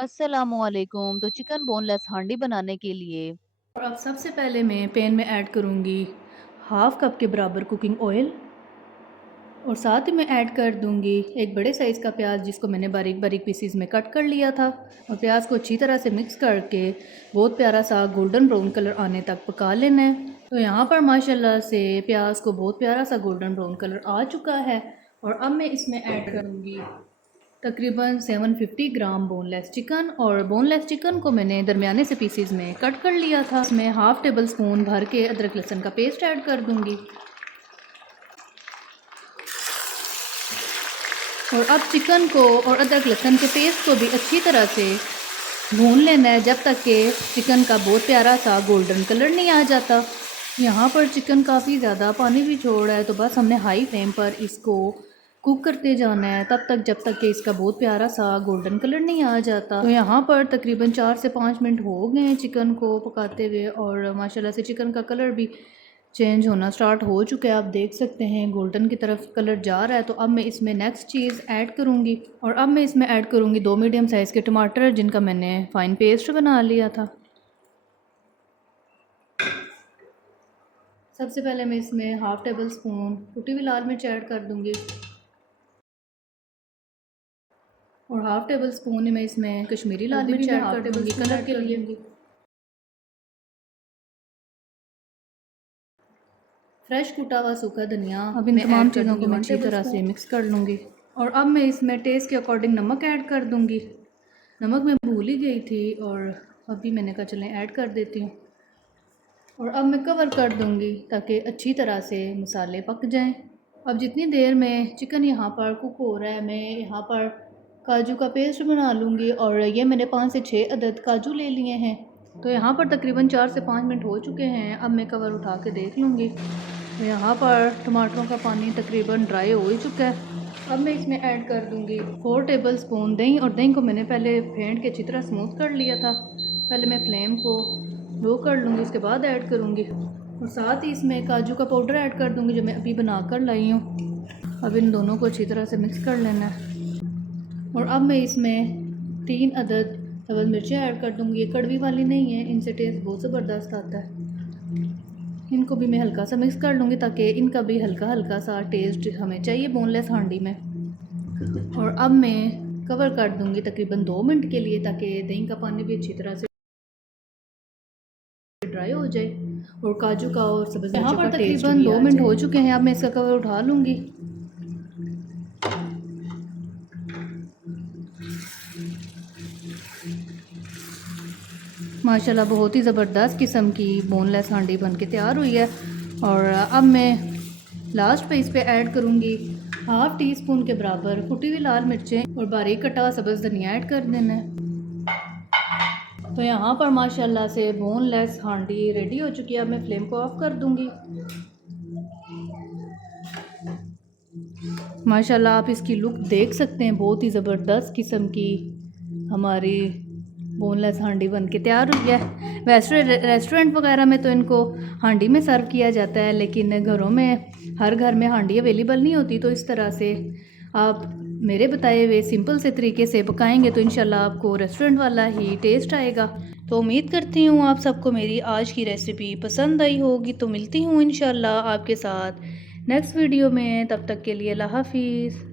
अस्सलामुअलैकुम। तो chicken boneless हांडी बनाने के लिए और अब सबसे पहले मैं पैन में ऐड करूँगी हाफ़ कप के बराबर कुकिंग ऑयल। और साथ ही मैं ऐड कर दूँगी एक बड़े साइज़ का प्याज जिसको मैंने बारीक बारीक पीसीज में कट कर लिया था। और प्याज को अच्छी तरह से मिक्स करके बहुत प्यारा सा गोल्डन ब्राउन कलर आने तक पका लेना है। तो यहाँ पर माशाल्लाह से प्याज को बहुत प्यारा सा गोल्डन ब्राउन कलर आ चुका है। और अब मैं इसमें ऐड करूँगी तकरीबन 750 ग्राम बोनलेस चिकन। और बोनलेस चिकन को मैंने दरमियाने से पीसीज में कट कर लिया था। इसमें हाफ़ टेबल स्पून भर के अदरक लहसुन का पेस्ट ऐड कर दूँगी। और अब चिकन को और अदरक लहसुन के पेस्ट को भी अच्छी तरह से भून लेना है जब तक कि चिकन का बहुत प्यारा सा गोल्डन कलर नहीं आ जाता। यहाँ पर चिकन काफ़ी ज़्यादा पानी भी छोड़ रहा है, तो बस हमने हाई फ्लेम पर इसको कुक करते जाना है तब तक जब तक कि इसका बहुत प्यारा सा गोल्डन कलर नहीं आ जाता। तो यहाँ पर तकरीबन 4 से 5 मिनट हो गए हैं चिकन को पकाते हुए, और माशाल्लाह से चिकन का कलर भी चेंज होना स्टार्ट हो चुका है। आप देख सकते हैं गोल्डन की तरफ कलर जा रहा है। तो अब मैं इसमें नेक्स्ट चीज़ ऐड करूँगी, और अब मैं इसमें ऐड करूँगी 2 मीडियम साइज़ के टमाटर जिनका मैंने फ़ाइन पेस्ट बना लिया था। सबसे पहले मैं इसमें हाफ़ टेबल स्पून कुटी हुई लाल मिर्च ऐड कर दूँगी, और हाफ़ टेबल स्पून ही मैं इसमें कश्मीरी लाल मिर्च ऐड कर दूँगी कलर के लिए। फ्रेश कुटा हुआ सूखा धनिया। अब इन तमाम चीज़ों को मैं अच्छी तरह से मिक्स कर लूँगी। और अब मैं इसमें टेस्ट के अकॉर्डिंग नमक ऐड कर दूँगी। नमक मैं भूल ही गई थी और अभी मैंने कहा चलें ऐड कर देती हूँ। और अब मैं कवर कर दूँगी ताकि अच्छी तरह से मसाले पक जाएं। अब जितनी देर में चिकन यहाँ पर कुक हो रहा है, मैं यहाँ पर काजू का पेस्ट बना लूँगी। और ये मैंने 5 से 6 अदद काजू ले लिए हैं। तो यहाँ पर तकरीबन 4 से 5 मिनट हो चुके हैं। अब मैं कवर उठा के देख लूँगी। तो यहाँ पर टमाटरों का पानी तकरीबन ड्राई हो ही चुका है। अब मैं इसमें ऐड कर दूँगी 4 टेबल स्पून दही। और दही को मैंने पहले फेंट के अच्छी तरह स्मूथ कर लिया था। पहले मैं फ्लेम को लो कर लूँगी, उसके बाद ऐड करूँगी। और साथ ही इसमें काजू का पाउडर ऐड कर दूँगी जो मैं अभी बना कर लाई हूँ। अब इन दोनों को अच्छी तरह से मिक्स कर लेना है। और अब मैं इसमें 3 अदद सब्ज़ मिर्चें ऐड कर दूँगी। ये कड़वी वाली नहीं है, इनसे टेस्ट बहुत ज़बरदस्त आता है। इनको भी मैं हल्का सा मिक्स कर लूँगी ताकि इनका भी हल्का हल्का सा टेस्ट हमें चाहिए बोनलेस हांडी में। और अब मैं कवर कर दूँगी तकरीबन 2 मिनट के लिए ताकि दही का पानी भी अच्छी तरह से ड्राई हो जाए और काजू का और सब्ज़ मिर्चों का तकरीबन 2 मिनट हो चुके हैं। अब मैं इसका कवर उठा लूँगी। माशाल्लाह बहुत ही ज़बरदस्त किस्म की बोनलेस हांडी बन के तैयार हुई है। और अब मैं लास्ट पे इस पे ऐड करूँगी हाफ़ टी स्पून के बराबर कुटी हुई लाल मिर्चें और बारीक कटा हुआ सब्ज़ धनिया ऐड कर देना है। तो यहाँ पर माशाल्लाह से बोनलेस हांडी रेडी हो चुकी है। अब मैं फ्लेम को ऑफ कर दूँगी। माशाल्लाह आप इसकी लुक देख सकते हैं, बहुत ही ज़बरदस्त किस्म की हमारी बोनलेस हांडी बन के तैयार हुई है। वैसे रेस्टोरेंट वगैरह में तो इनको हांडी में सर्व किया जाता है, लेकिन घरों में हर घर में हांडी अवेलेबल नहीं होती। तो इस तरह से आप मेरे बताए हुए सिंपल से तरीके से पकाएंगे तो इंशाल्लाह आपको रेस्टोरेंट वाला ही टेस्ट आएगा। तो उम्मीद करती हूँ आप सबको मेरी आज की रेसिपी पसंद आई होगी। तो मिलती हूँ इंशाल्लाह आपके साथ नेक्स्ट वीडियो में, तब तक के लिए अल्लाह हाफिज़।